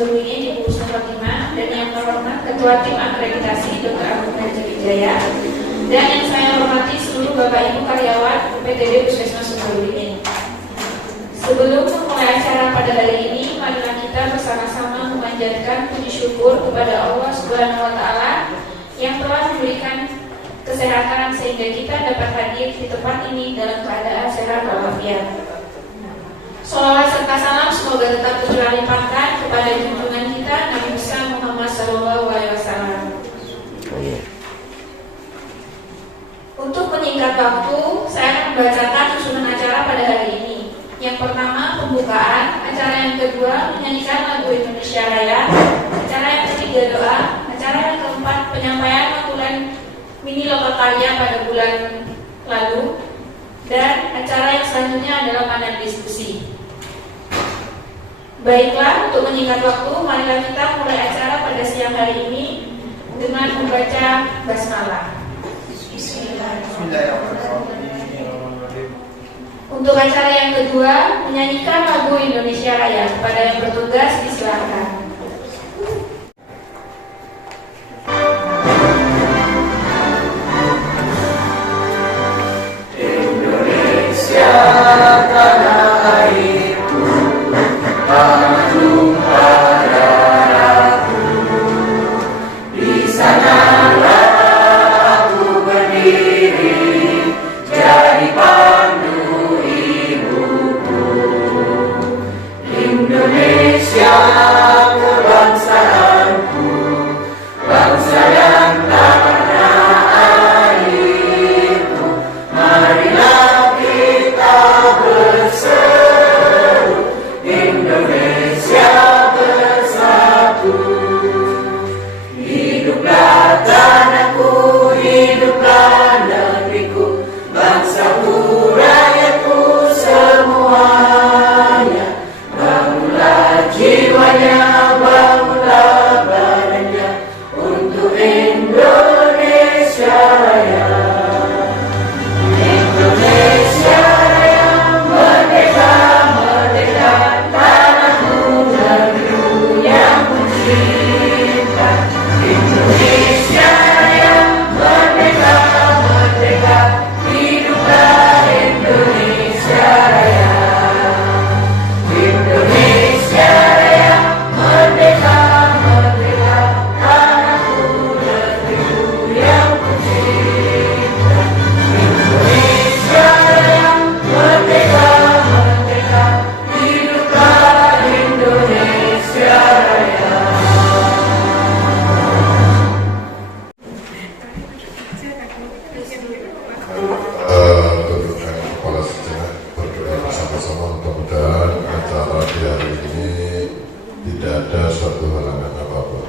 Sumberwini di Bu Fatimah, dan yang terhormat Ketua Tim Akreditasi Dr. Agung Wijaya, dan yang saya hormati seluruh Bapak Ibu karyawan UPTD Puskesmas Sumberwini. Sebelum memulai acara pada hari ini, marilah kita bersama-sama memanjatkan puji syukur kepada Allah Subhanahu wa Ta'ala yang telah memberikan kesehatan sehingga kita dapat hadir di tempat ini dalam keadaan sehat walafiat. Salawat serta salam semoga tetap terlimpahkan kepada junjungan kita Nabi besar Muhammad SAW. Untuk menyingkat waktu, saya akan membacakan susunan acara pada hari ini. Yang pertama, pembukaan. Acara yang kedua, menyanyikan lagu Indonesia Raya. Acara yang ketiga, doa. Acara yang keempat, penyampaian notulen mini lokakarya pada bulan lalu. Dan acara yang selanjutnya adalah panel diskusi. Baiklah, untuk menyingkat waktu, marilah kita mulai acara pada siang hari ini dengan membaca basmalah. Bismillahirrahmanirrahim. Untuk acara yang kedua, menyanyikan lagu Indonesia Raya. Kepada yang bertugas, disilakan. Indonesia tanah airku, Tanjung Padaku, di sanalah aku berdiri, jadi pandu ibuku. Indonesia kebangsaanku, bangsa yang tanah airku, marilah kita berseru, Indonesia bersatu. Hiduplah tanahku, hiduplah negeriku, bangsaku, rakyatku semuanya. Bangunlah jiwanya, bangunlah badannya untuk Indonesia Raya. Indonesia Raya, merdeka, merdeka, tanahku, negeriku yang kucinta. Indonesia Raya, merdeka, merdeka, hiduplah Indonesia Raya. Indonesia Raya, merdeka, merdeka, tanahku, negeriku yang kucinta. Indonesia Raya, merdeka, merdeka, hiduplah Indonesia Raya. Tundukkan kepala sejenak, berdoa bersama-sama. Mudah-mudahan acara di hari ini tidak ada suatu halangan apa-apa.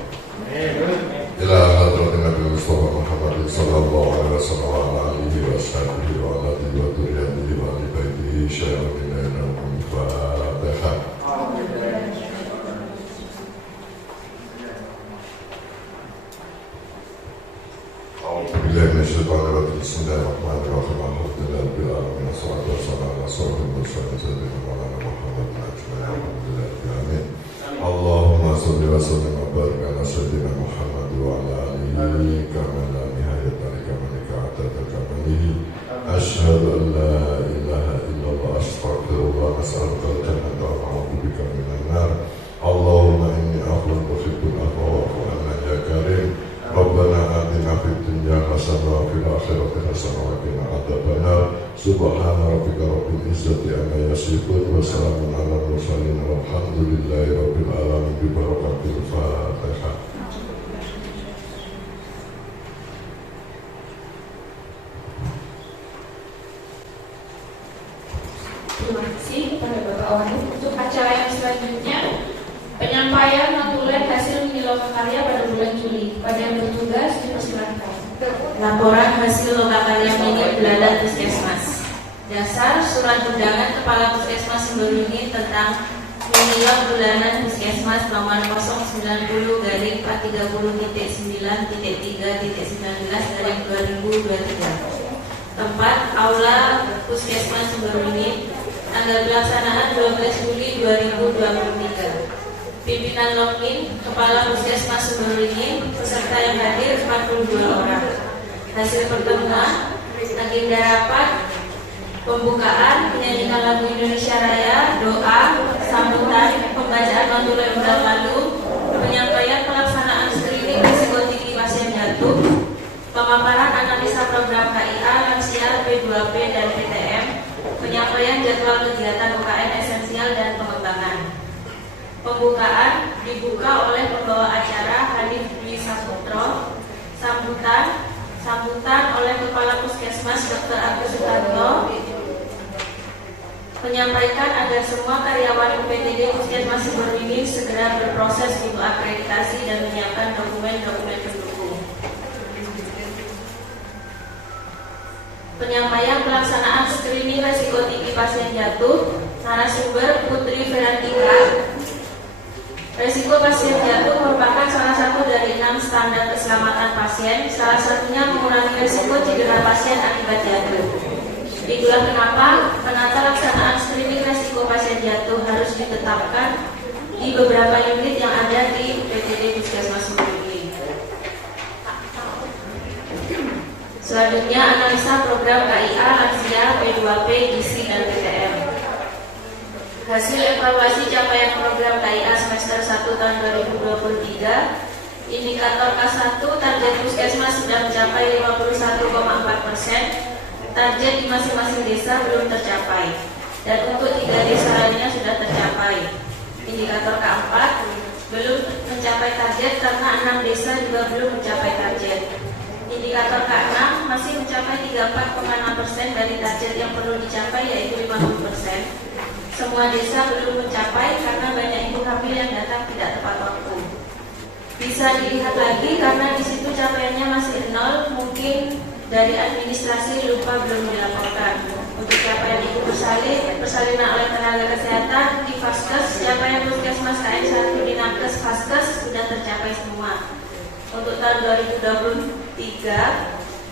Ila hadratin Nabi Mustafa Muhammad sallallahu alaihi wasallam wa ala alihi wa sahbihi wa ala alihi wa dhurriyyatihi wa ali baitihi syai'un min al-Fatihah. Bismillahirrahmanirrahim. Alhamdulillahirabbil alamin. Wassalatu wassalamu ala asyrofil mursalin sayyidina Maulana Muhammadin ajma'in. Alhamdulillahirabbil alamin. Allahumma shalli wa sallim wa barik ala sayyidina Muhammad wa ala alihi kama la nihayata li kamanika atata kamalihi. Asyhadu an la ilaha illallah, astaghfirullah, as'aluka al-jannata wa a'udzu bika minan nar. Allahumma inni akhluqu uhibbul afwa wa'fu anna ya karim. Rabbana atina fid dunya hasanah wa fil akhirati hasanah wa qina adzabannar. Subhana rabbika rabbil izzati amma yasifun wa salamun alal mursalin walhamdulillahi rabbil alamin bi barakatil Fatihah. Terima kasih kepada Bapak Wahyu. Untuk acara yang selanjutnya, penyampaian notulen hasil mini lokakarya pada bulan Juli. Pada yang bertugas, dipersilakan. Laporan hasil lokakarya mini bulanan Puskesmas. Dasar surat undangan Kepala Puskesmas Sumberwini tentang mini log bulanan Puskesmas nomor 090-30.3.19/2023. Tempat Aula Puskesmas Sumberwini. Tanggal pelaksanaan 12 Juli 2023. Pimpinan Lokmin, Kepala Puskesmas Sumberwringin, peserta yang hadir 42 orang. Hasil pertemuan, agenda rapat, pembukaan, menyanyikan lagu Indonesia Raya, doa, sambutan, pembacaan matulai undang lalu, penyampaian pelaksanaan screening risiko tinggi pasien jatuh, pemaparan analisa program KIA, lansia, P2P, dan PTM, penyampaian jadwal kegiatan UKM esensial dan pengembangan. Pembukaan dibuka oleh pembawa acara Hanif Dwi Saputro, sambutan oleh Kepala Puskesmas Dr. Agus Sutanto, menyampaikan agar semua karyawan UPTD Puskesmas Sumberwringin segera berproses untuk akreditasi dan menyiapkan dokumen-dokumen pendukung. Penyampaian pelaksanaan screening risiko tinggi pasien jatuh, narasumber Putri Verantika. Risiko pasien jatuh merupakan salah satu dari 6 standar keselamatan pasien, salah satunya mengurangi risiko cedera pasien akibat jatuh. Itulah kenapa penata laksanaan screening risiko pasien jatuh harus ditetapkan di beberapa unit yang ada di UPTD Puskesmas Sumberwringin. Selanjutnya analisa program KIA, lansia, P2P, GISI, dan PTM. Hasil evaluasi capaian program KIA semester 1 tahun 2023, indikator K1 target puskesmas sudah mencapai 51,4%, target di masing-masing desa belum tercapai, dan untuk 3 desa lainnya sudah tercapai. Indikator K4 belum mencapai target karena 6 desa juga belum mencapai target. Indikator K6 masih mencapai 34,6% dari target yang perlu dicapai, yaitu 50%. Semua desa belum mencapai karena banyak ibu hamil yang datang tidak tepat waktu. Bisa dilihat lagi karena di situ capaiannya masih 0, mungkin dari administrasi lupa belum dilaporkan. Untuk capaian ibu persalinan oleh tenaga kesehatan di Faskes, capaian puskesmas KN1 di Nakes Faskes sudah tercapai semua. Untuk tahun 2023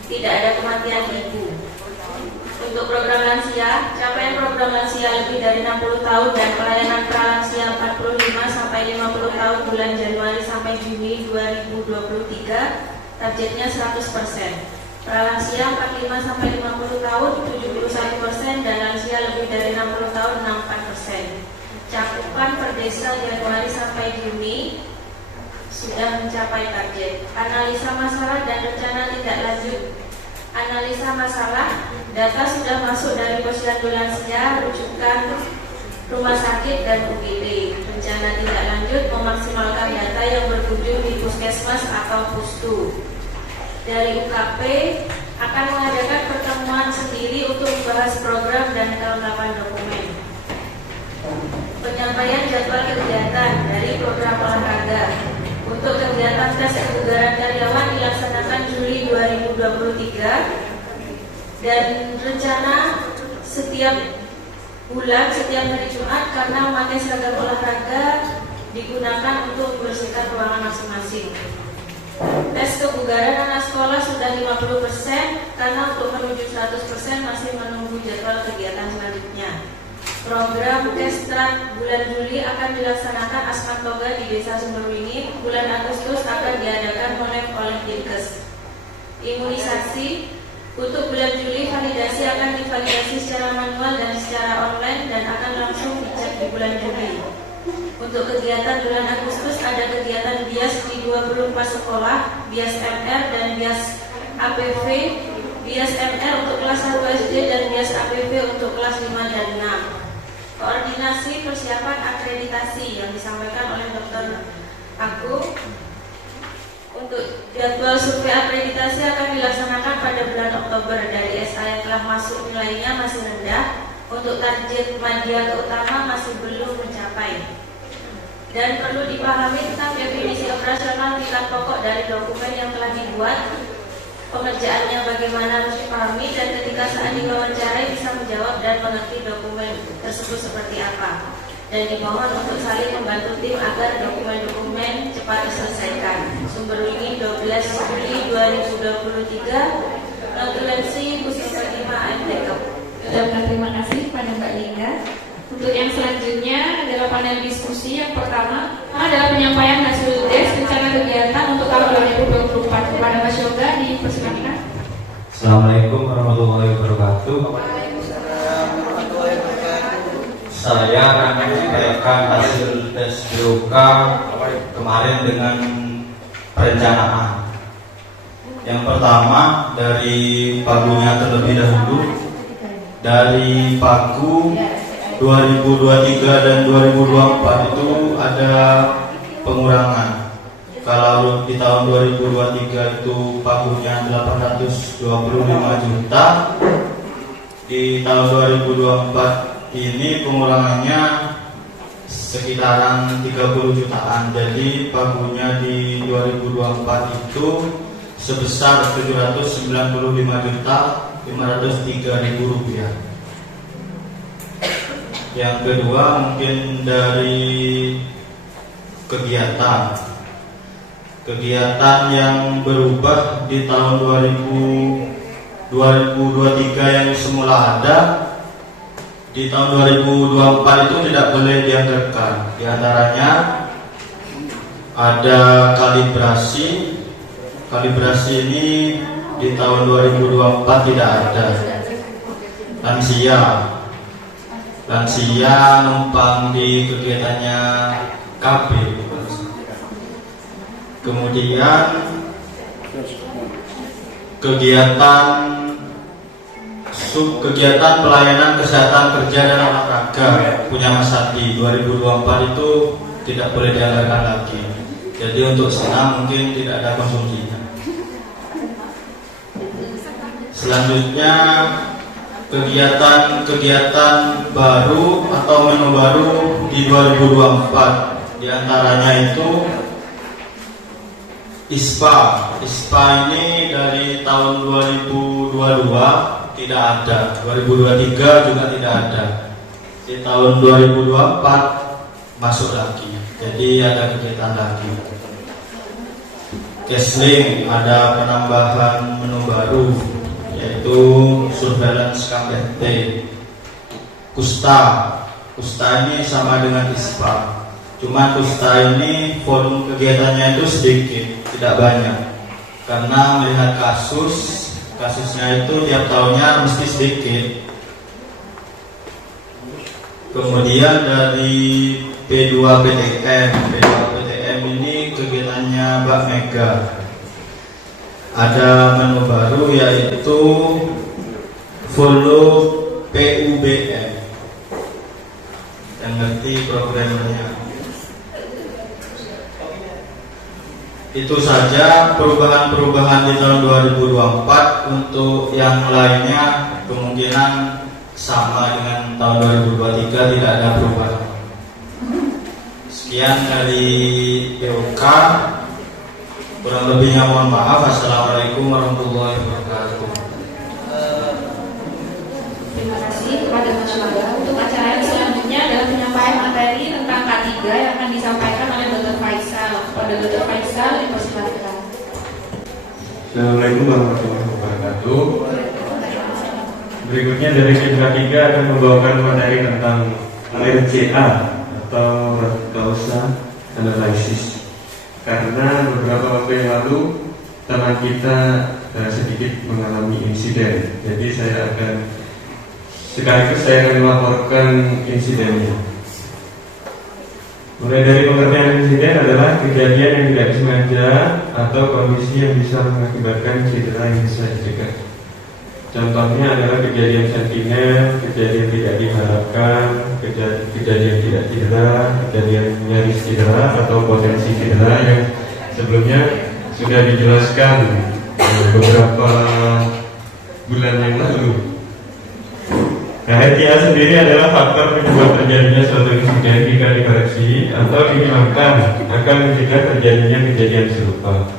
tidak ada kematian ibu. Untuk program lansia, capaian program lansia lebih dari 60 tahun dan pelayanan pralansia 45 sampai 50 tahun bulan Januari sampai Juni 2023, targetnya 100%. Pralansia 45 sampai 50 tahun 71% dan lansia lebih dari 60 tahun 64%. Cakupan per desa Januari sampai Juni sudah mencapai target. Analisa masalah dan rencana tindak lanjut. Analisa masalah, data sudah masuk dari posyandu lansia, rujukan rumah sakit dan UGD. Rencana tindak lanjut memaksimalkan data yang berkunjung di puskesmas atau pustu. Dari UKP akan mengadakan pertemuan sendiri untuk membahas program dan kelengkapan dokumen. Penyampaian jadwal kegiatan dari program olahraga. Untuk kegiatan tes kebugaran karyawan dilaksanakan Juli 2023 dan rencana setiap bulan, setiap hari Jumat karena memakai seragam olahraga digunakan untuk membersihkan ruangan masing-masing. Tes kebugaran anak sekolah sudah 50% karena untuk menuju 100% masih menunggu jadwal kegiatan selanjutnya. Program Kestrat bulan Juli akan dilaksanakan Asman Toga di Desa Sumberwringin. Bulan Agustus akan diadakan oleh Dinkes. Imunisasi untuk bulan Juli, validasi akan divalidasi secara manual dan secara online dan akan langsung dicek di bulan Juli. Untuk kegiatan bulan Agustus ada kegiatan BIAS di 24 sekolah, BIAS MR dan BIAS APV, BIAS MR untuk kelas 1 SD dan BIAS APV untuk kelas 5 dan 6. Koordinasi persiapan akreditasi yang disampaikan oleh Dr. Agung. Untuk jadwal survei akreditasi akan dilaksanakan pada bulan Oktober. Dari SA yang telah masuk nilainya masih rendah. Untuk target media utama masih belum mencapai. Dan perlu dipahami tentang definisi operasional tingkat pokok dari dokumen yang telah dibuat. Pengerjaannya bagaimana harus dipahami dan ketika saat diwawancarai bisa menjawab dan mengerti dokumen tersebut seperti apa. Dan dimohon untuk saling membantu tim agar dokumen-dokumen cepat diselesaikan. Sumberwringin 12 Juli 2023, Notulensi khusus 5 AMDK. Terima kasih kepada Mbak Linda. Untuk yang selanjutnya adalah panel diskusi. Yang pertama, adalah penyampaian hasil des rencana kegiatan untuk tahun 2024. Kepada Mas Yoga dipersilakan. Assalamualaikum warahmatullahi wabarakatuh. Saya akan menyampaikan hasil tes BOK kemarin dengan perencanaan. Yang pertama dari pagunya terlebih dahulu. Dari pagu 2023 dan 2024 itu ada pengurangan. Kalau di tahun 2023 itu pagunya 825 juta, di tahun 2024 ini pengurangannya sekitaran 30 jutaan. Jadi pagunya di 2024 itu sebesar 795.503.000 rupiah. Yang kedua mungkin dari kegiatan yang berubah di tahun 2023 yang semula ada, di tahun 2024 itu tidak boleh dianggarkan. Di antaranya ada kalibrasi ini di tahun 2024 tidak ada. Lansia numpang di kegiatannya KB. Kemudian kegiatan pelayanan kesehatan kerja dan olahraga punya Mas Hadi 2024 itu tidak boleh dianggarkan lagi. Jadi untuk senam mungkin tidak ada konsumsinya. Selanjutnya kegiatan baru atau menu baru di 2024, di antaranya itu ISPA ini dari tahun 2022 tidak ada, 2023 juga tidak ada. Di tahun 2024 masuk lagi, jadi ada kegiatan lagi. Kesling ada penambahan menu baru, yaitu surveillance KPT. Kusta ini sama dengan ISPA, cuma Kusta ini volume kegiatannya itu sedikit, tidak banyak, karena melihat kasusnya itu tiap tahunnya mesti sedikit. Kemudian dari P2PTM ini kegiatannya Mbak Mega. Ada menu baru yaitu follow PUBM. Yang ngerti programnya. Itu saja perubahan-perubahan di tahun 2024. Untuk yang lainnya kemungkinan sama dengan tahun 2023, tidak ada perubahan. Sekian dari POK. Kurang lebihnya mohon maaf. Assalamualaikum warahmatullahi wabarakatuh. Terima kasih kepada Mas Yoga. Untuk acara yang selanjutnya adalah penyampaian materi tentang K3 yang akan disampaikan oleh Dr. Faisal. Kepada Dr. Faisal dipersilakan. Assalamualaikum warahmatullahi wabarakatuh. Berikutnya dari Kedra 3 akan membawakan materi tentang RCA atau root cause analysis. Karena beberapa waktu yang lalu teman kita sedikit mengalami insiden, jadi saya akan melaporkan insidennya. Mulai dari pengertian insiden adalah kejadian yang tidak disengaja atau kondisi yang bisa mengakibatkan cedera yang bisa dicegah. Contohnya adalah kejadian sentinel, kejadian tidak diharapkan, kejadian tidak cedera, kejadian nyaris cedera atau potensi cedera yang sebelumnya sudah dijelaskan beberapa bulan yang lalu. Nah, RTA sendiri adalah faktor penyebab terjadinya suatu insiden jika dikoreksi atau dihilangkan akan mencegah terjadinya kejadian serupa.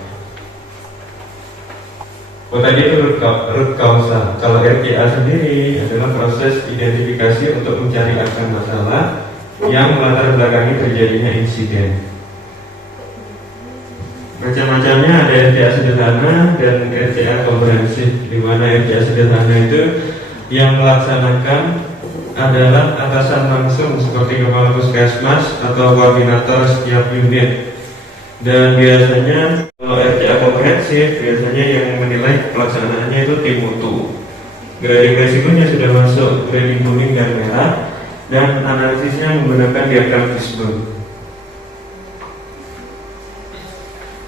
Tadi itu root cause. Kalau RTA sendiri adalah proses identifikasi untuk mencari akar masalah yang melatar belakangi terjadinya insiden. Macam-macamnya ada RTA sederhana dan RTA komprehensif, di mana RTA sederhana itu yang melaksanakan adalah atasan langsung seperti kepala puskesmas atau koordinator setiap unit. Dan biasanya kalau RCA komprehensif biasanya yang menilai pelaksanaannya itu tim mutu. Grading resikonya sudah masuk grading kuning dan merah, dan analisisnya menggunakan diagram Fishbone.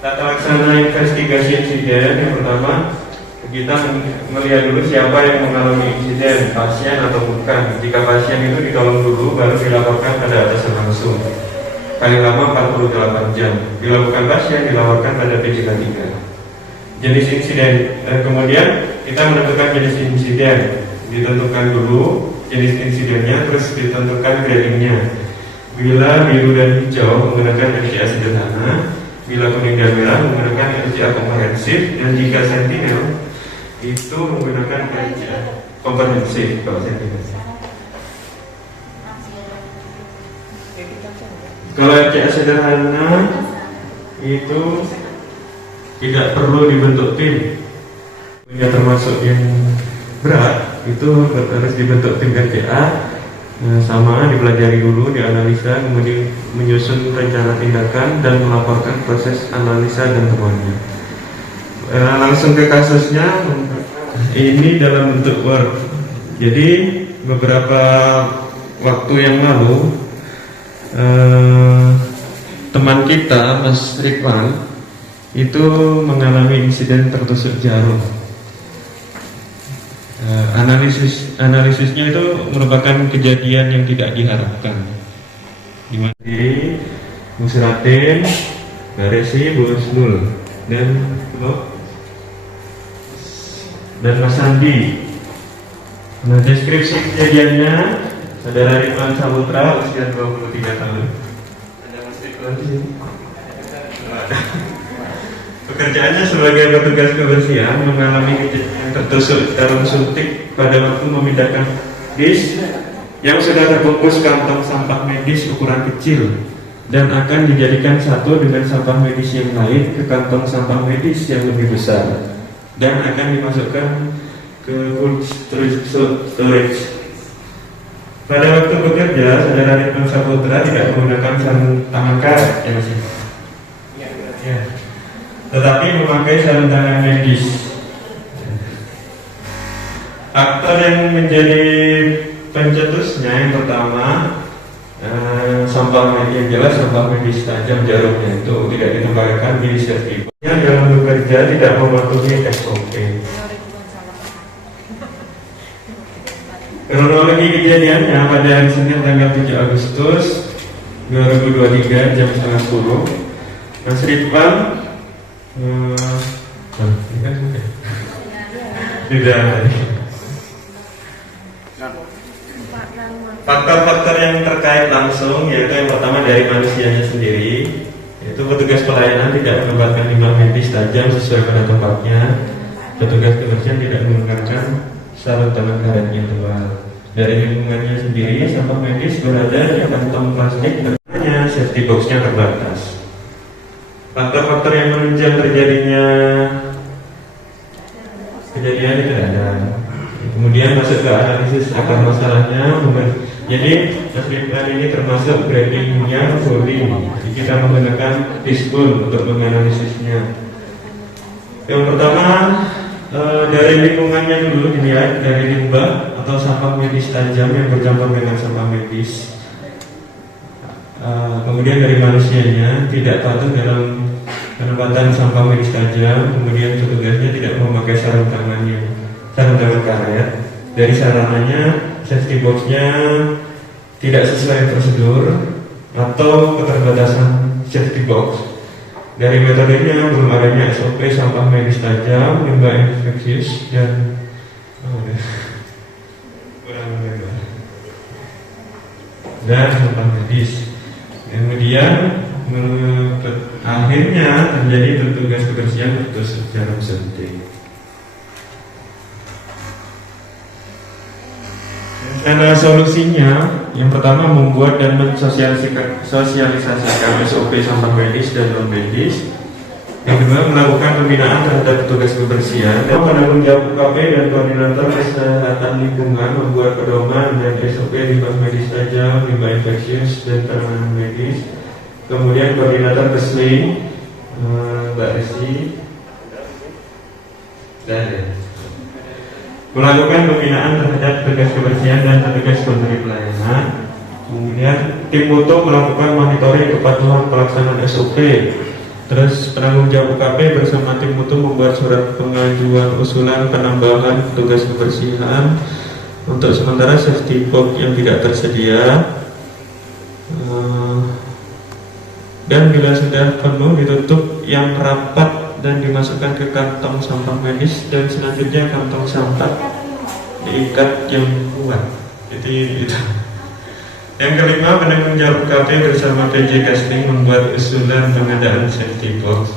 Tata laksana investigasi insiden yang pertama, kita melihat dulu siapa yang mengalami insiden, pasien atau bukan. Jika pasien itu ditolong dulu, baru dilaporkan pada atasan langsung. Paling lama 48 jam. Bila bukan pasien, dilaporkan pada PJK3. Jenis insiden, kemudian kita menentukan jenis insiden. Ditentukan dulu jenis insidennya, terus ditentukan gradingnya. Bila biru dan hijau menggunakan RCA sederhana, bila kuning dan merah menggunakan RCA komprehensif, dan jika sentinel itu menggunakan RCA komprehensif. Kalau sentinel, kalau RCA sederhana itu tidak perlu dibentuk tim. Yang termasuk yang berat itu harus dibentuk tim RCA. Sama dipelajari dulu, dianalisa, kemudian menyusun rencana tindakan dan melaporkan proses analisa dan temuannya. Langsung ke kasusnya, ini dalam bentuk Word. Jadi beberapa waktu yang lalu teman kita Mas Rikwan itu mengalami insiden tertusuk jarum. Analisisnya itu merupakan kejadian yang tidak diharapkan. Di mana Musratin, Baresi, Bu Husnul dan Mas Sandi. Nah, deskripsi kejadiannya, saudara Ridwan Saputra usia 23 tahun. Ada Mas Ridwan di sini? Pekerjaannya sebagai petugas kebersihan mengalami kejadian tertusuk jarum suntik pada waktu memindahkan bis yang sudah terbungkus kantong sampah medis ukuran kecil dan akan dijadikan satu dengan sampah medis yang lain ke kantong sampah medis yang lebih besar dan akan dimasukkan ke cold storage. Pada waktu bekerja, saudara Ridwan Saputra tidak menggunakan sarung tangan karet, ya Mas? Ya. Tetapi memakai sarung tangan medis. Aktor yang menjadi pencetusnya yang pertama, sampah medis, yang jelas sampah medis tajam jarumnya itu tidak ditempatkan di safety box. Yang dalam bekerja tidak mematuhi SOP. Kronologi kejadiannya pada hari Senin tanggal 7 Agustus 2023 jam 9:30, Mas Ridwan tidak. Faktor-faktor yang terkait langsung yaitu yang pertama dari manusianya sendiri, yaitu petugas pelayanan tidak menempatkan limbah medis tajam sesuai pada tempatnya. Petugas kebersihan tidak menggunakan sarung tangan karet yang tebal. Dari lingkungannya sendiri, sampah medis berada di kantong plastik karena safety box-nya terbatas. Faktor-faktor yang menunjang terjadinya kejadian itu ada. Kemudian masuk ke analisis akar masalahnya. Jadi Mas Ridwan ini termasuk gradingnya voting. Kita menggunakan Fishbone untuk menganalisisnya. Yang pertama dari lingkungannya dulu dilihat, dari limbah atau sampah medis tajam yang bercampur dengan sampah medis. Kemudian dari manusianya tidak patuh dalam penempatan sampah medis tajam. Kemudian petugasnya tidak memakai sarung tangan karet. Dari sarananya, safety box-nya tidak sesuai prosedur atau keterbatasan safety box. Dari metodenya belum adanya SOP sampah medis tajam, limbah infeksius dan sampah medis. Kemudian akhirnya terjadi petugas kebersihan tertusuk jarum suntik. Karena solusinya, yang pertama membuat dan mensosialisasikan SOP sampah medis dan non medis. Yang kedua, melakukan pembinaan terhadap petugas kebersihan dan penanggung jawab UKP dan koordinator kesehatan lingkungan membuat pedoman dan SOP limbah medis tajam, limbah infeksius dan penanganan medis. Kemudian koordinator Kesling, Mbak Resi, dan melakukan pembinaan terhadap petugas kebersihan dan petugas pemberi pelayanan. Kemudian tim mutu melakukan monitoring kepatuhan pelaksanaan SOP. Terus penanggung jawab UKP bersama tim mutu membuat surat pengajuan usulan penambahan petugas kebersihan untuk sementara safety box yang tidak tersedia. Dan bila sudah penuh ditutup yang rapat dan dimasukkan ke kantong sampah medis, dan selanjutnya kantong sampah diikat yang kuat. Itu. Yang kelima, penanggung jawab UKP bersama PJ Casting membuat usulan pengadaan safety box.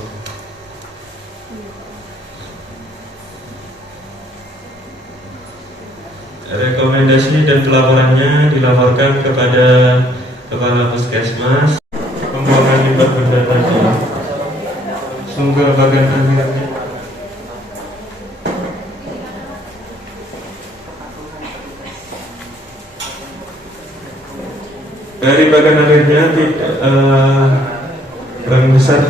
Rekomendasi dan pelaporannya dilaporkan kepada Kepala Puskesmas. Pembuangan limbah benda tajam, sumber bagan anggarannya. Dari bagan airnya tidak kurang besar.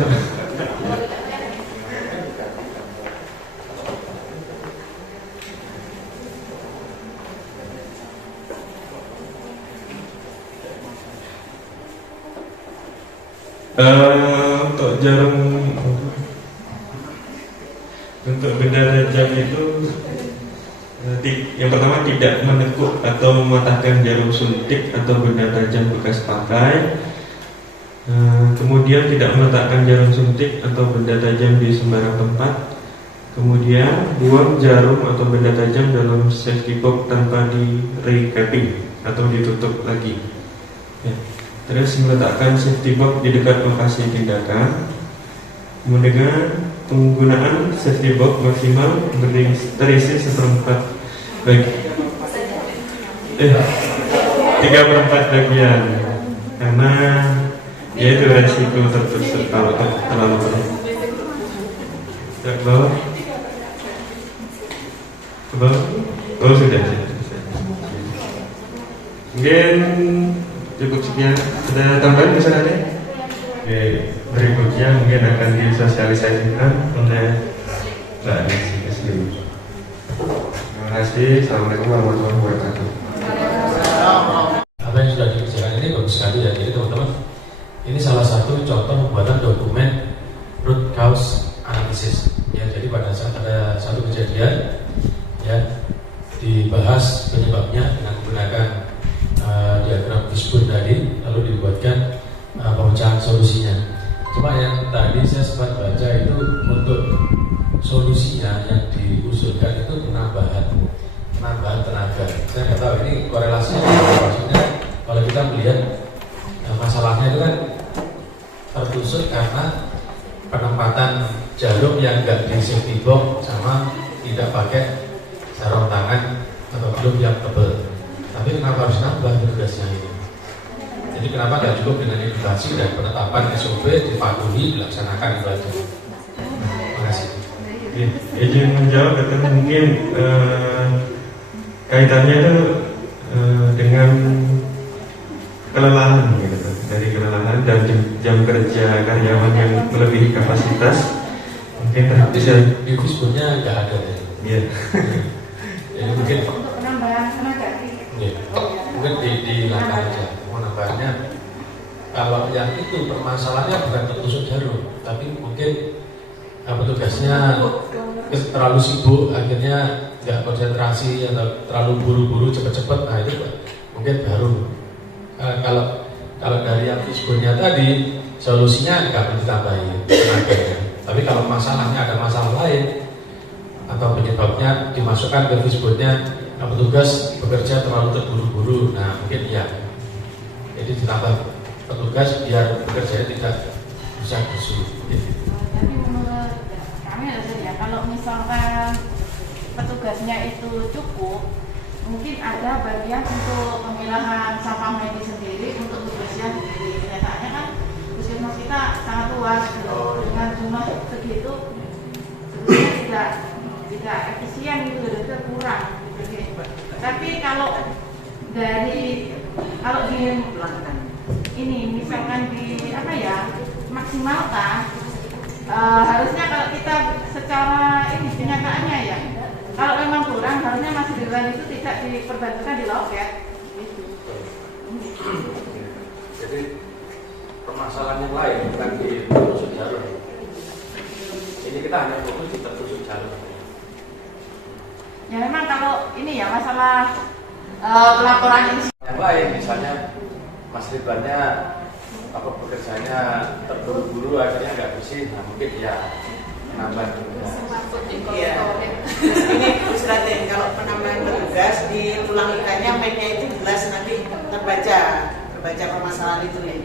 Untuk jarum, untuk benda tajam itu yang pertama tidak menekuk atau mematahkan jarum suntik atau benda tajam bekas pakai. Kemudian tidak meletakkan jarum suntik atau benda tajam di sembarang tempat. Kemudian buang jarum atau benda tajam dalam safety box tanpa di recapping atau ditutup lagi. Terus meletakkan safety box di dekat lokasi tindakan. Kemudian penggunaan safety box maksimal terisi 3/4 bagian, karena yaitu resiko tertusuk kalau terlalu banyak. Ke bawah. Oh sudah. Mungkin cukup sekian. Ada tambahan misalnya? Oke, berikutnya mungkin akan disosialisasikan oleh Mbak Nisi Kesli. Terima kasih. Assalamualaikum warahmatullahi wabarakatuh. Apa yang sudah dikerjakan ini bagus sekali ya. Jadi teman-teman, ini salah satu contoh pembuatan dokumen root cause analysis. Ya, jadi pada saat ada satu kejadian, ya dibahas penyebabnya dengan menggunakan diagram fishbone tadi, lalu dibuatkan pemecahan solusinya. Cuma yang tadi saya sempat baca itu untuk solusinya yang diusulkan itu penambahan tenaga. Saya nggak tahu ini korelasinya, maksudnya kalau kita melihat masalahnya itu kan tertusuk karena penempatan jarum yang nggak di safety box sama tidak pakai sarung tangan atau belum yang tebal. Tapi kenapa harus nambah tugasnya ini? Jadi kenapa nggak cukup dengan edukasi dan penetapan SOP dipatuhi dilaksanakan itu aja? Terima kasih. Izin menjawab, mungkin kaitannya itu dengan kelelahan gitu. Dari kelelahan dan jam kerja karyawan yang melebihi kapasitas, mungkin bisa di fishbone-nya nggak ada ya. Iya. Jadi mungkin penambahan tenaga. Mungkin dilakukan aja. Mau nambahnya, kalau yang itu permasalahannya bukan tertusuk jarum, tapi mungkin petugasnya terlalu sibuk, akhirnya nggak konsentrasi atau terlalu buru-buru cepet-cepet. Nah itu mungkin baru. Kalau dari yang fishbone-nya tadi, solusinya nggak perlu ditambahin tenaganya. Tapi kalau masalahnya ada masalah lain atau penyebabnya dimasukkan ke fishbone-nya, petugas bekerja terlalu terburu-buru. Nah mungkin ya, jadi ditambah petugas biar bekerjanya tidak bisa bersulit. Tapi menurut kami saja, kalau misalkan petugasnya itu cukup, mungkin ada bagian untuk pemilahan sampah medis sendiri, untuk kebersihan sendiri. Kenyataannya kan puskesmas kita sangat luas dengan jumlah segitu sebenarnya tidak efisien gitu, dan kurang gitu. Tapi kalau di ini misalkan di apa ya, maksimalkan, harusnya kalau kita secara ini kenyataannya ya, kalau memang kurang harusnya Mas Dirwan itu tidak diperbantukan di loket gitu. Jadi permasalahan yang lain bukan di tertusuk jalur. Ini kita hanya fokus di tertusuk jalur. Ya memang kalau ini ya masalah pelaporan ini Yang lain misalnya Mas Ridwannya apa pekerjaannya terburu-buru akhirnya nggak bersih, nah mungkin ya nambah. Iya. Ini Ustadz, kalau penambahan petugas di tulang ikannya mainnya itu jelas nanti terbaca permasalahan itu ya.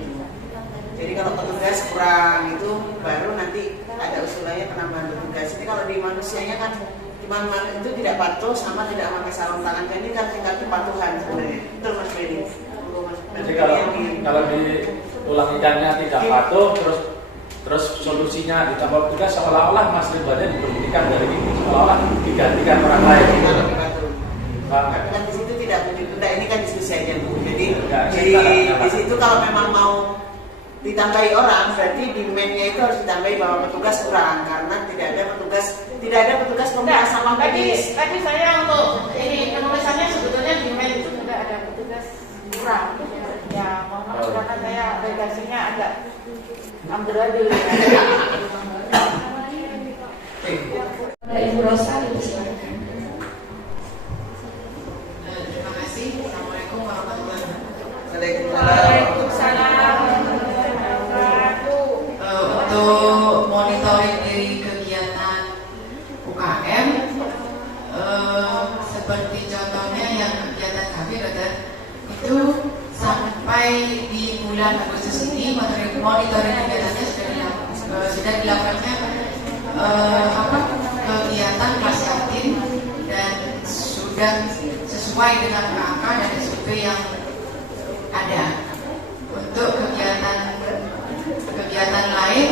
Jadi kalau petugas kurang itu baru nanti ada usulannya penambahan petugas. Ini kalau di manusianya kan cuma itu tidak patuh sama tidak pakai sarung tangan, ini kan tinggal kepatuhan sebenarnya. Betul Mas Beni. Jadi kalau di tulang ikannya tidak patuh, terus solusinya ditambah petugas, seolah-olah Mas Ridwannya diberhentikan dari ini, seolah-olah digantikan orang lain. Dan di situ tidak begitu. Nah, ini kan diskusi aja Bu. Jadi di situ kalau memang mau ditambahi orang, berarti demand-nya itu harus ditambahi bahwa petugas kurang karena tidak ada petugas pemilah sampah medis. Tadi saya untuk ini penulisannya sebetulnya demand itu tidak ada petugas kurang. Ya, mohon maaf karena saya redaksinya agak amburadul. Ibu Rosa, silakan. Terima kasih. Assalamualaikum warahmatullahi wabarakatuh. Waalaikumsalam. Untuk monitoring dari kegiatan UKM, seperti contohnya yang kegiatan kami itu sampai di bulan Agustus ini monitoring kegiatannya sudah dilakukannya kegiatan kelas yakin dan sudah sesuai dengan KK dan SOP yang ada. Untuk kegiatan lain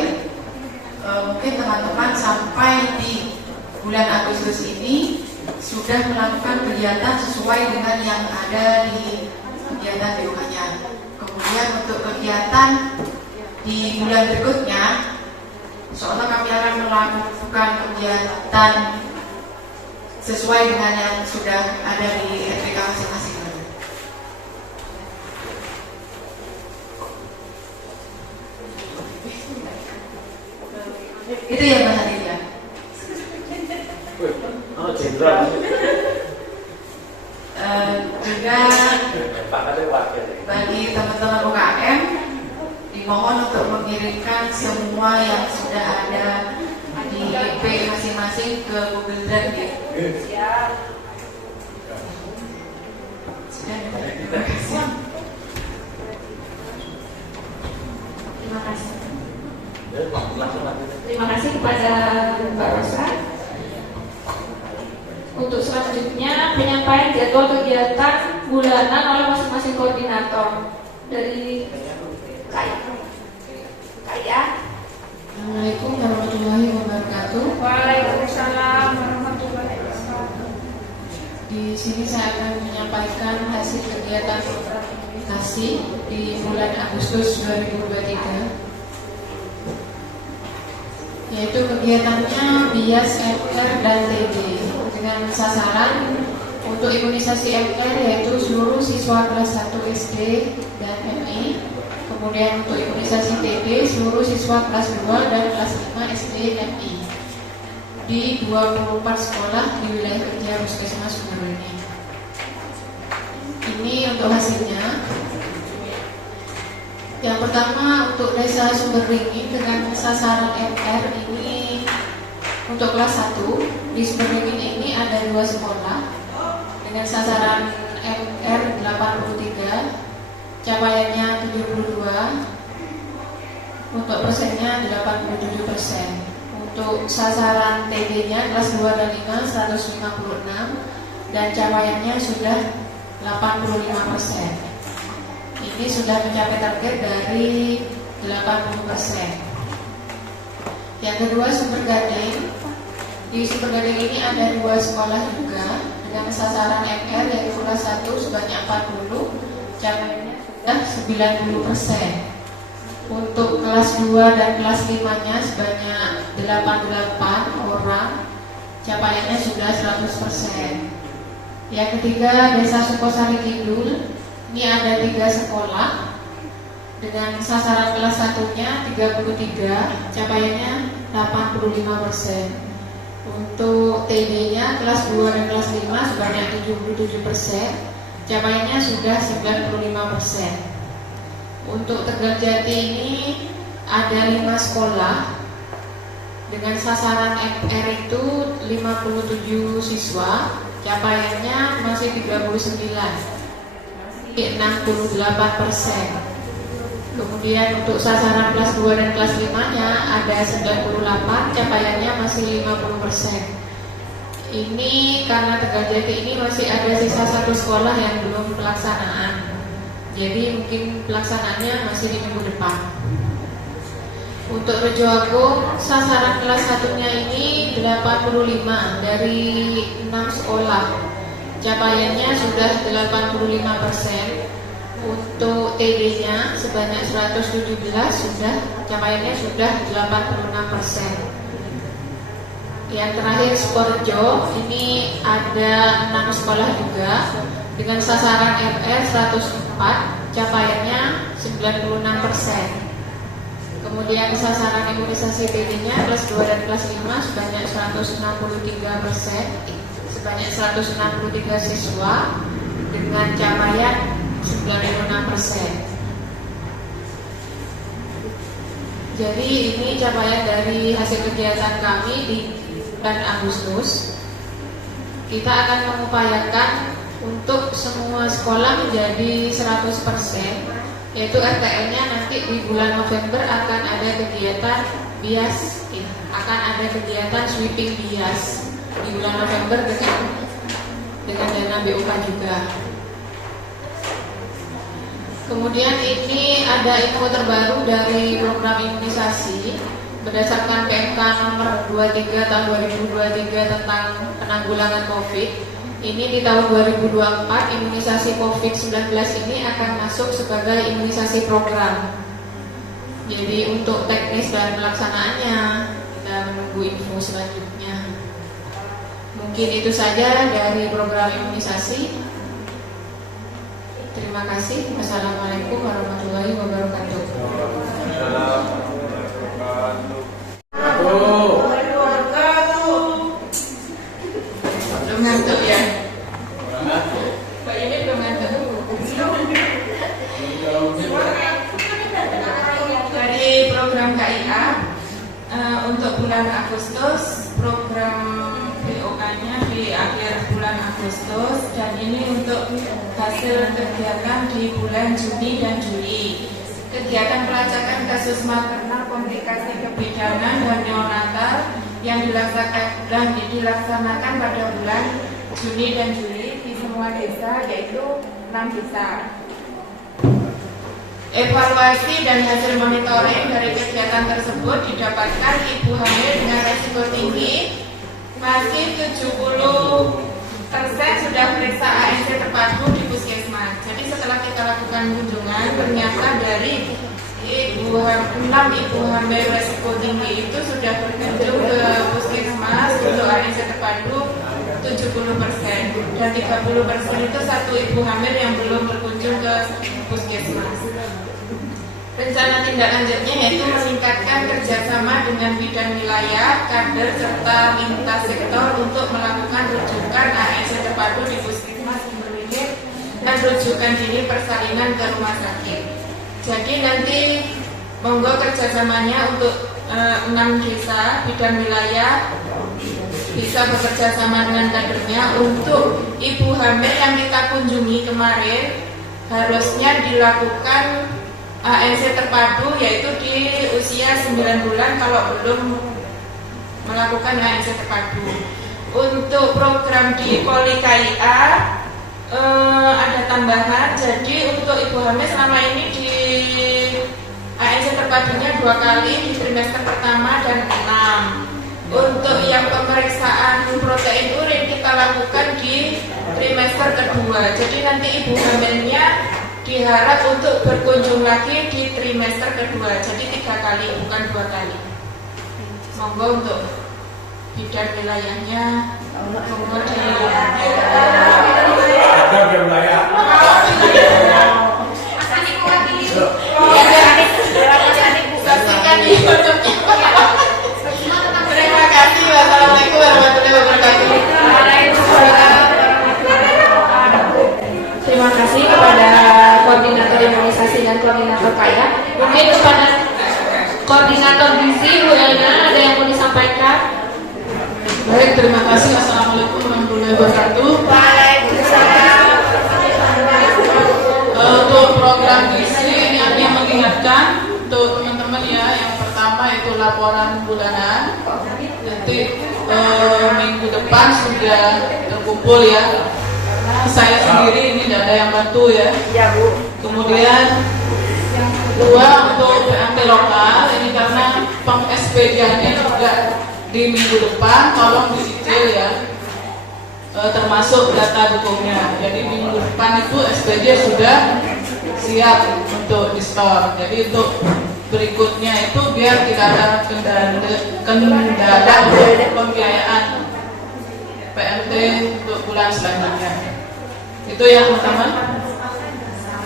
mungkin teman-teman sampai di bulan Agustus ini sudah melakukan kegiatan sesuai dengan yang ada di kegiatan BUK-nya. Kemudian untuk kegiatan di bulan berikutnya, seolah kami akan melakukan kegiatan sesuai dengan yang sudah ada di RPK masing-masing. Itu ya Mas Adi ya. Jenderal. Juga bagi teman-teman UKM dimohon untuk mengirimkan semua yang sudah ada di IP masing-masing ke Google Drive ya. Siap. Terima kasih. Terima kasih. Terima kasih kepada Mbak Rosa. Untuk selanjutnya penyampaian jadwal kegiatan bulanan oleh masing-masing koordinator dari Kaya. Assalamualaikum warahmatullahi wabarakatuh. Waalaikumsalam warahmatullahi wabarakatuh. Di sini saya akan menyampaikan hasil kegiatan imunisasi di bulan Agustus 2023. Yaitu kegiatannya bias MR dan TB dengan sasaran untuk imunisasi MR yaitu seluruh siswa kelas 1 SD dan MI, kemudian untuk imunisasi TB seluruh siswa kelas 2 dan kelas 5 SD MI di 24 sekolah di wilayah kerja Puskesmas Sumber ini. Ini untuk hasilnya. Yang pertama untuk desa Sumberringin dengan sasaran MR ini untuk kelas 1 di Sumberringin ini ada 2 sekolah dengan sasaran MR 83, capaiannya 72, untuk persennya 87%. Untuk sasaran TB-nya kelas 2 dan 5 156 dan capaiannya sudah 85%. Ini sudah mencapai target dari 80%. Yang kedua Sumber Gading. Di Sumber Gading ini ada 2 sekolah juga dengan sasaran MR yaitu kelas 1 sebanyak 40, capaiannya sudah 90%. Untuk kelas 2 dan kelas 5-nya sebanyak 88 orang, capaiannya sudah 100%. Yang ketiga Desa Sukosari Kidul. Ini ada 3 sekolah dengan sasaran kelas 1-nya 33, capaiannya 85%. Untuk TD-nya kelas 2 dan kelas 5 sebanyak 77%, capaiannya sudah 95%. Untuk Tegal Jati ini ada 5 sekolah dengan sasaran MR itu 57 siswa, capaiannya masih 39, 68%. Kemudian untuk sasaran kelas 2 dan kelas 5-nya ada 98, capaiannya masih 50%. Ini karena Tegal Jati ini masih ada sisa 1 sekolah yang belum pelaksanaan. Jadi mungkin pelaksanaannya masih di minggu depan. Untuk Rejo Agung, sasaran kelas 1-nya ini 85 dari 6 sekolah. Capaiannya sudah 85%. Untuk TD-nya sebanyak 117 capaiannya sudah 86%. Yang terakhir Sporjo, ini ada 6 sekolah juga dengan sasaran MR 104, capaiannya 96%. Kemudian sasaran imunisasi TD-nya kelas 2 dan kelas 5 sebanyak 163%, sebanyak 163 siswa dengan capaian 96%. Jadi ini capaian dari hasil kegiatan kami di bulan Agustus. Kita akan mengupayakan untuk semua sekolah menjadi 100%, yaitu RTL-nya nanti di bulan November akan ada kegiatan bias, akan ada kegiatan sweeping bias di bulan November dengan dana BUK juga. Kemudian ini ada info terbaru dari program imunisasi berdasarkan PMK nomor 23 tahun 2023 tentang penanggulangan COVID. Ini di tahun 2024 imunisasi COVID-19 ini akan masuk sebagai imunisasi program. Jadi untuk teknis dan pelaksanaannya kita menunggu info selanjutnya. Mungkin itu saja dari program imunisasi. Terima kasih. Wassalamualaikum warahmatullahi wabarakatuh. Belum ngantuk ya? Mbak ini belum ngantuk. Dari program KIA untuk bulan Agustus, program BOK-nya di akhir bulan Agustus, dan ini untuk hasil kegiatan di bulan Juni dan Juli. Kegiatan pelacakan kasus maternal, komplikasi kebidanan dan neonatal yang dilaksanakan pada bulan Juni dan Juli di semua desa, yaitu 6 desa. Evaluasi dan hasil monitoring dari kegiatan tersebut didapatkan ibu hamil dengan resiko tinggi masih 70% sudah periksa ANC terpadu di puskesmas. Jadi setelah kita lakukan kunjungan, ternyata dari 6 ibu hamil resiko tinggi itu sudah berkunjung ke puskesmas untuk ANC terpadu 70%, dan 30% itu 1 ibu hamil yang belum berkunjung ke puskesmas. Rencana tindak lanjutnya yaitu meningkatkan kerjasama dengan bidang wilayah, kader, serta lintas sektor untuk melakukan rujukan ANC terpadu di puskesmas Hilir dan rujukan dini persalinan ke rumah sakit. Jadi nanti monggo kerjasamanya untuk 6 desa bidang wilayah bisa bekerja sama dengan kadernya. Untuk ibu hamil yang kita kunjungi kemarin harusnya dilakukan ANC terpadu yaitu di usia 9 bulan kalau belum melakukan ANC terpadu. Untuk program di Poli KIA ada tambahan, jadi untuk ibu hamil selama ini di ANC terpadu terpadunya 2 kali di trimester pertama dan 6. Untuk yang pemeriksaan protein urin kita lakukan di trimester kedua. Jadi nanti ibu hamilnya diharap untuk berkunjung lagi di trimester kedua. Jadi 3 kali, bukan 2 kali. Monggo untuk bidang wilayahnya. Monggo di wilayah. Saksikan di YouTube-nya. Terima kasih. Wassalamualaikum warahmatullahi wabarakatuh. Terima kasih kepada koordinator imunisasi dan koordinator KIA. Mungkin kepada koordinator gizi Bu Elna ada yang mau disampaikan? Baik, terima kasih. Assalamualaikum warahmatullahi wabarakatuh. Waalaikumsalam. Untuk program gizi ini hanya mengingatkan untuk teman-teman ya. Yang pertama itu laporan bulanan. Nanti minggu depan sudah terkumpul ya. Saya sendiri ini tidak ada yang bantu ya. Iya Bu. Kemudian yang kedua untuk PMT lokal ini karena peng-SPD-nya juga di minggu depan, tolong dicicil ya. Termasuk data dukungnya. Jadi minggu depan itu SPJ sudah siap untuk di store. Jadi untuk berikutnya itu biar tidak ada kendala pembiayaan PMT untuk bulan selanjutnya. Itu ya teman-teman.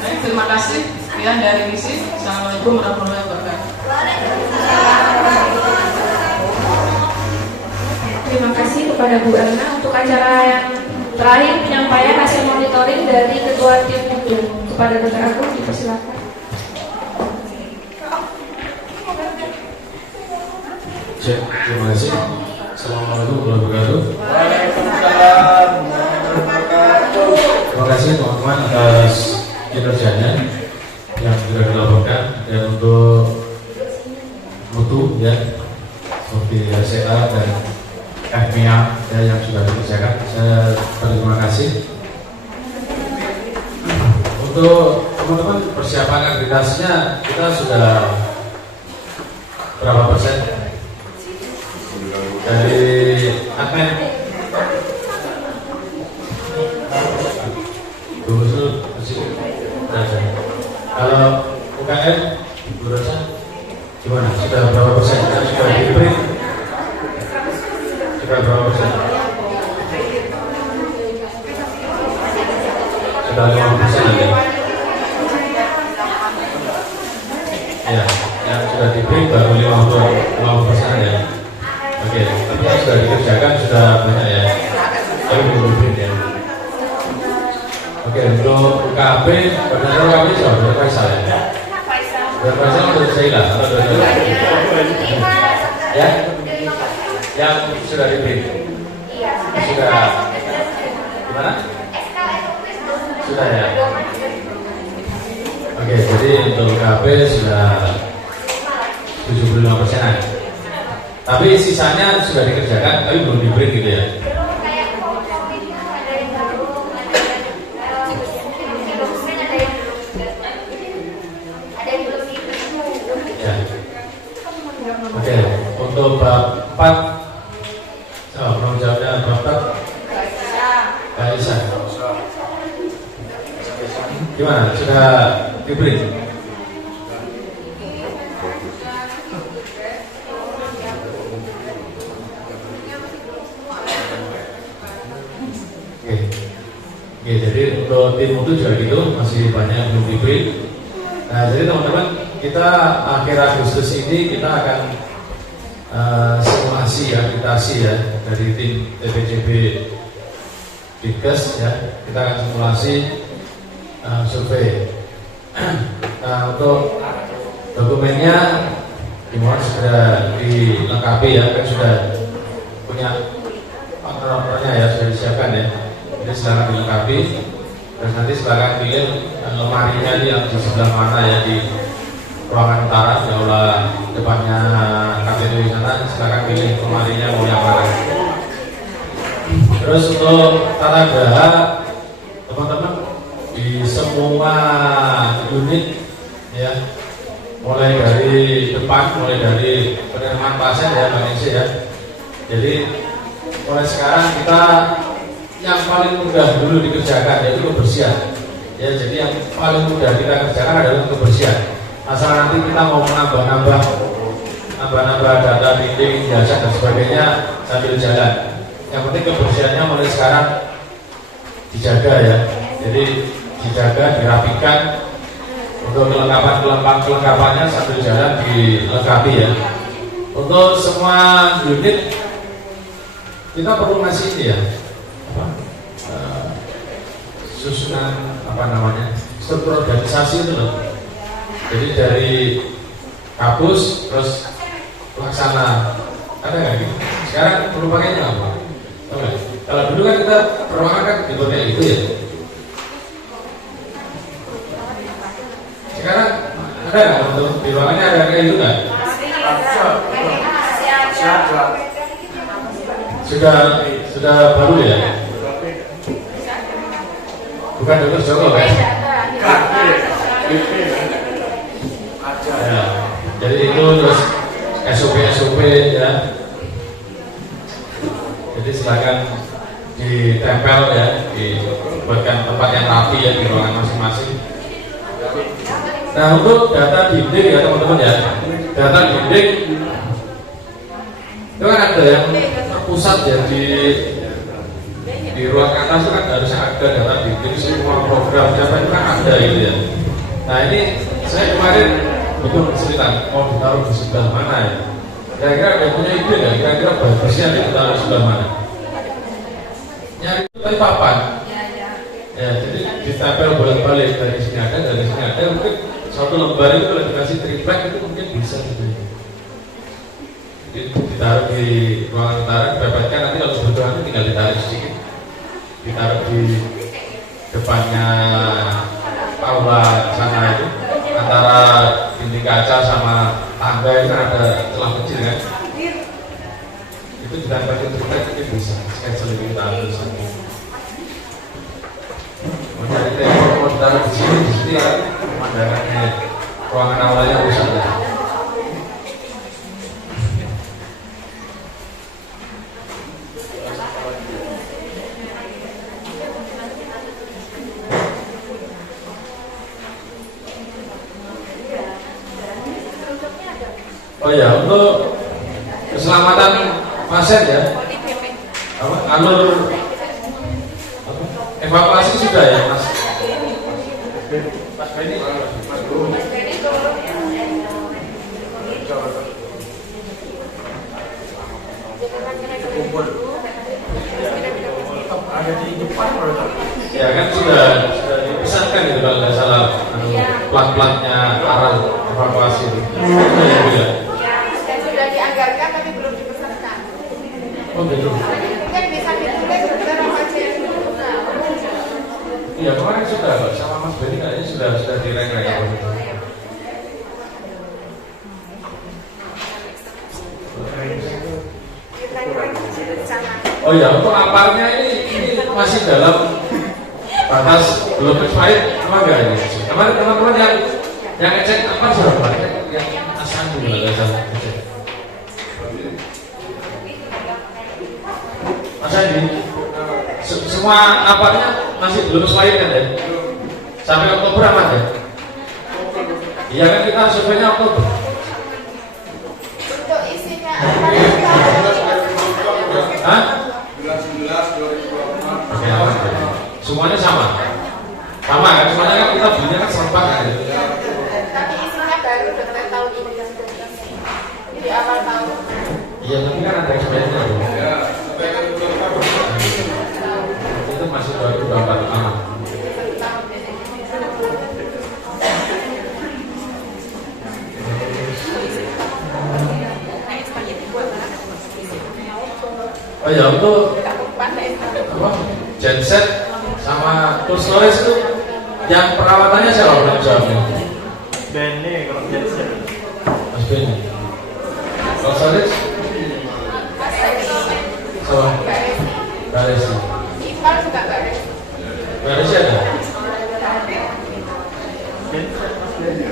Baik, terima kasih. Sekian dari misi. Assalamualaikum warahmatullahi wabarakatuh. Terima kasih kepada Bu Elna. Untuk acara yang terakhir penyampaian hasil monitoring dari Ketua Tim Mutu. Kepada Dr. Agung dipersilakan. Terima kasih. Assalamualaikum warahmatullahi wabarakatuh. Terima kasih teman-teman atas kinerjanya yang sudah dilaporkan, dan untuk mutu ya seperti RCA dan FMIA ya, yang sudah dikerjakan, saya berterima kasih. Untuk teman-teman persiapan akreditasinya kita sudah berapa persen dari admin? Kalau UKM Bu Rosa gimana? Sudah berapa persen? Sudah diberi? Sudah berapa persen? Sudah 50% aja. Ya, yang sudah diberi baru 50% ya. Oke, tapi yang sudah dikerjakan sudah banyak ya. Tapi belum diberi ya. Oke, untuk UKP, berdasarkan UKP sudah berapa Faisal ya? Berapa Faisal untuk Zaila atau dua-dua? Ya? Yang sudah diberi? Sudah. Gimana? Sudah ya? Oke, jadi untuk UKP sudah 75%-an. Tapi sisanya sudah dikerjakan, tapi belum diberi gitu ya? Oke, untuk bab 4 penanggung jawabnya Bapak Aisyah. Gimana? Sudah diberi? Oke, jadi untuk tim itu juga gitu, masih banyak yang belum diberi. Nah, jadi teman-teman, kita akhir Agustus ini kita akan simulasi akreditasi ya dari tim TPCB Dinkes ya. Kita akan simulasi survei. Nah, untuk dokumennya dimohon segera dilengkapi ya, kan sudah punya partner-partnernya ya, sudah disiapkan ya. Jadi silakan dilengkapi. Terus nanti silakan pilih lemarinya yang di sebelah mana ya, di ruangan utara di aula depannya KPU sana. Silakan pilih lemarinya mau yang mana. Terus untuk tata geraha teman-teman di semua unit ya, mulai dari depan, mulai dari penerimaan pasien ya Mbak Nisi ya. Jadi mulai sekarang kita yang paling mudah dulu dikerjakan yaitu kebersihan. Ya, jadi yang paling mudah kita kerjakan adalah kebersihan. Asal nanti kita mau menambah data dinding, jasa dan sebagainya sambil jalan. Yang penting kebersihannya mulai sekarang dijaga ya. Jadi dijaga, dirapikan. Untuk kelengkapannya sambil jalan dilengkapi ya. Untuk semua unit kita perlu ngasih ini ya, susunan struktur organisasi itu loh. Jadi dari kapus terus pelaksana ada nggak gitu? Sekarang perlu pakainya apa? Kalau dulu kan kita perumahan kan gitu kayak gitu ya. Sekarang ada nggak untuk di ruangannya ada kayak gitu nggak? Sudah baru ya? Bukan Dr. Joko kan? Ya, jadi itu terus SOP ya. Jadi silakan ditempel ya, dibuatkan tempat yang rapi ya di ruangan masing-masing. Nah untuk data dinding ya teman-teman ya, data dinding itu kan ada yang terpusat ya di ruang atas itu kan harusnya ada data dinding semua program siapa itu kan ada gitu ya. Nah ini saya kemarin betul cerita mau ditaruh di sebelah mana ya. Kira-kira ada punya ide nggak? Kira-kira bagusnya ditaruh di sebelah mana? Nyari dari papan. Ya jadi ditempel bolak-balik dari sini ada mungkin satu lembar itu kalau dikasih triplek itu mungkin bisa gitu. Ditaruh di ruangan utara, dapatkan nanti kalau kebutuhan tinggal ditarik sedikit, ditaruh di depannya aula sana itu antara dinding kaca sama tangga itu kan ada celah kecil kan, itu ditempel di triplek itu bisa. Sekali selebih kita ambil sana. Mencari tembok mau ditaruh di sini ya pemandangannya ruangan aulanya rusak ya. Oh ya, untuk keselamatan pasien ya, alur evakuasi sudah ya Mas? Mas Benny? Ada di depan ya kan sudah dipesankan gitu kalau nggak salah plat-platnya arah evakuasi itu. Ya. Sudah dianggarkan tapi belum dipesankan. Oh gitu. Mungkin bisa ditulis beberapa pasien. Iya kemarin sudah Pak, sama Mas Benny kayaknya sudah direk-rek. Oh ya untuk aparnya ini masih dalam batas belum expired apa enggak ini? Kemarin teman-teman yang ngecek apa sudah Pak? Yang asal dulu nggak salah ngecek. Mas Andi, semua aparnya masih belum expired kan ya? Sampai Oktober aman ya? Iya kan kita surveinya Oktober. Untuk isinya Hah? 19/2024. Semuanya sama kan? Semuanya kan kita belinya kan serempak kan ya? Tapi isinya baru dengan tahun ini. Di awal tahun. Iya tapi kan ada experience-nya loh. Itu masih baru dapat aman. Oh ya untuk apa? Genset sama tool storage itu yang perawatannya siapa yang jawabnya? Benny kalau genset. Mas Benny. Kalau storage? Sama? Mbak Resi. Ipal juga Mbak Resi. Mbak Resi ada? Genset Mas Benny.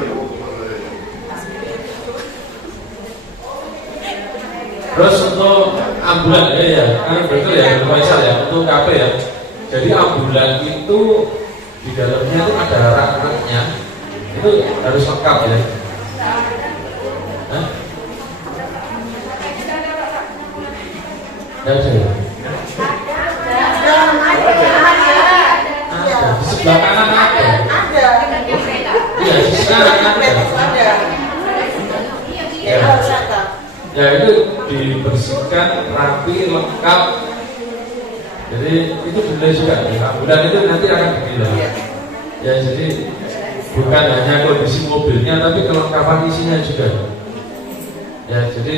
Terus untuk ambulan kan betul ya, Faisal ya, untuk KP ya. Jadi ambulan itu di dalamnya itu ada rak-raknya, itu harus lengkap ya. Hah? Ada ya? Ada. Di sebelah kanan ada. Iya, di sebelah kanan ada. Ya itu dibersihkan rapi lengkap. Jadi itu boleh juga. Ambulan itu nanti akan dibilang. Ya jadi bukan hanya kondisi mobilnya, tapi kelengkapan isinya juga. Ya jadi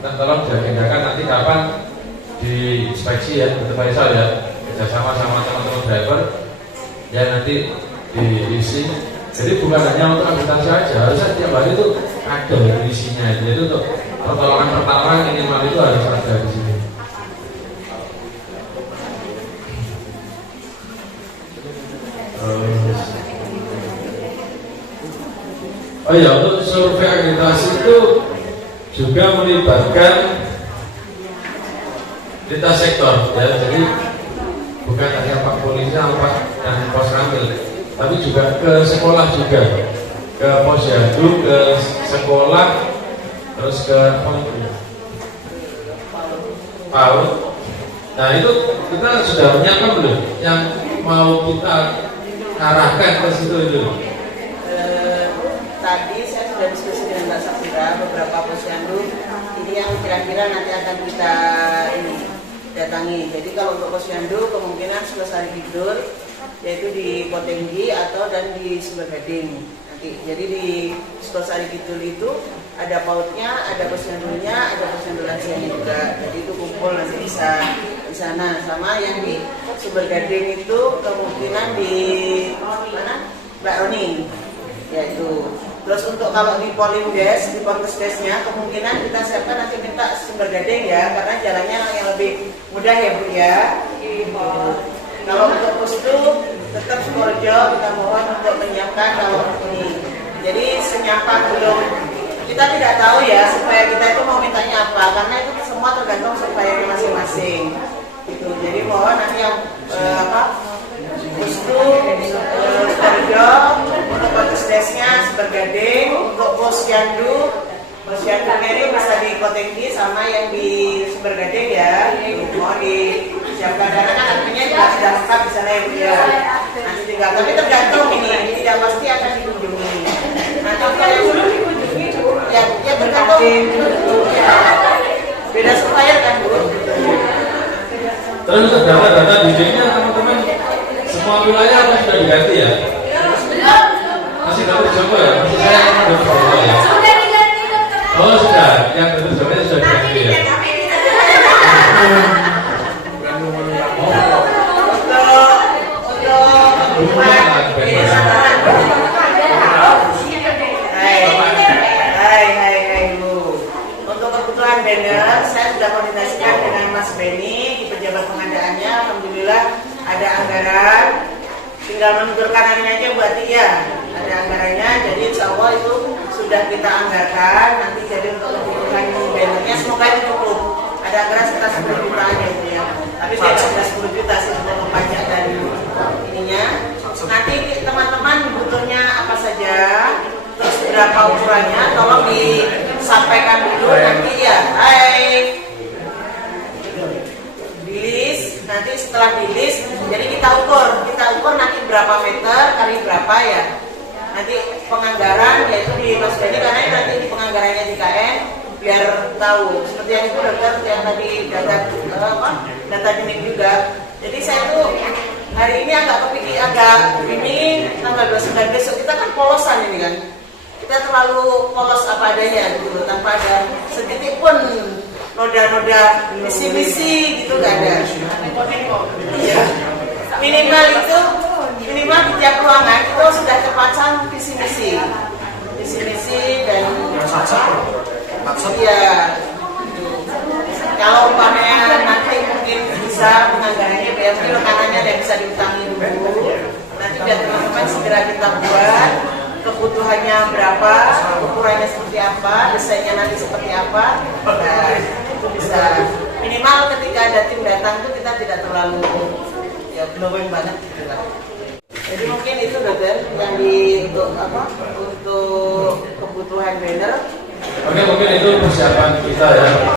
kita tolong diagendakan nanti kapan diinspeksi ya, Dr. Faisal ya, kerjasama sama teman-teman driver. Ya nanti diisi. Jadi bukan hanya untuk akuntansi saja, harusnya tiap hari itu ada isinya. Jadi untuk pertolongan pertama minimal itu harus ada di sini. Oh ya, untuk survei akreditasi itu juga melibatkan lintas sektor ya. Jadi bukan hanya Pak Polisi Pak dan Pos Ramil, tapi juga ke sekolah juga, ke Posyandu, ke sekolah, terus ke PAUD. Nah itu kita sudah menyiapkan belum yang mau kita arahkan ke situ itu? Tadi saya sudah diskusi dengan Mbak Safira beberapa posyandu ini yang kira-kira nanti akan kita datangi. Jadi kalau untuk posyandu kemungkinan Selesai Kidul, yaitu di Kotenggi atau dan di Sumber Gading nanti. Jadi di Selesai Kidul itu ada PAUD-nya, ada posyandunya, ada posyandu lansianya juga. Jadi itu kumpul nanti bisa di sana. Sama yang di Sumber Gading itu kemungkinan di mana? Mbak Roni, yaitu. Terus untuk kalau di Polimdes, di Ponkesdesnya kemungkinan kita siapkan nanti minta Sumber Gading ya, karena jalannya yang lebih mudah ya Bu ya. Kalau untuk Pustu tetap Sukorejo kita mohon untuk menyiapkan kalau ini. Jadi senyapa belum, kita tidak tahu ya supaya kita itu mau mintanya apa, karena itu semua tergantung supaya masing-masing. Gitu. Jadi mohon nanti yang Pustu Sukorejo, untuk Ponkesdesnya Sumber Gading, untuk Posyandu ini bisa di Kotenggi sama yang di Sumber Gading ya. Mau disiapkan karena kan artinya juga sudah lengkap di sana ya. Nanti tinggal, tapi tergantung ini tidak pasti akan dikunjungi. Nanti kalau dulu dikunjungi ya tergantung ya. Beda supplier kan Bu. Terus data-data dirinya teman-teman semua wilayah apa sudah diganti ya? Masih Dr. Joko ya? Masih saya Dr. Joko ya? Oh sudah, yang Dr. Joko sudah diganti ya? Untuk kebutuhan banner, saya sudah koordinasikan dengan Mas Beni di pejabat pengadaannya. Alhamdulillah ada anggaran, tinggal menunturkan harinya aja buat ya. Ada anggarannya, jadi insya Allah itu sudah kita anggarkan. Nanti jadi untuk kebutuhan bannernya semoga itu cukup. Ada anggaran sekitar 10 juta aja ya. Tapi saya sudah 10 juta sih untuk pajak dari ininya. Nanti teman-teman butuhnya apa saja, terus berapa ukurannya, tolong disampaikan dulu nanti ya. Di list, nanti setelah di list, jadi kita ukur nanti berapa meter kali berapa ya. Nanti penganggaran yaitu di Mas Beni, karena nanti di penganggarannya di KN biar tahu seperti yang itu dokter yang tadi data dinding juga. Jadi saya tuh hari ini agak ini tanggal 29 besok kita kan polosan ini kan, kita terlalu polos apa adanya gitu tanpa ada sedikit pun noda-noda misi-misi gitu nggak ada. Iya. Minimal di tiap ruangan itu sudah terpasang visi-misi dan iya. Kalau umpamanya nanti mungkin bisa penganggarannya biar rekanannya dan bisa diutangi dulu. Nanti biar teman-teman segera kita buat kebutuhannya berapa, ukurannya seperti apa, desainnya nanti seperti apa. Nah, itu bisa minimal ketika ada tim datang itu kita tidak terlalu ya glowing banget gitu lah. Jadi mungkin itu dokter yang untuk kebutuhan banner. Oke, mungkin itu persiapan kita ya.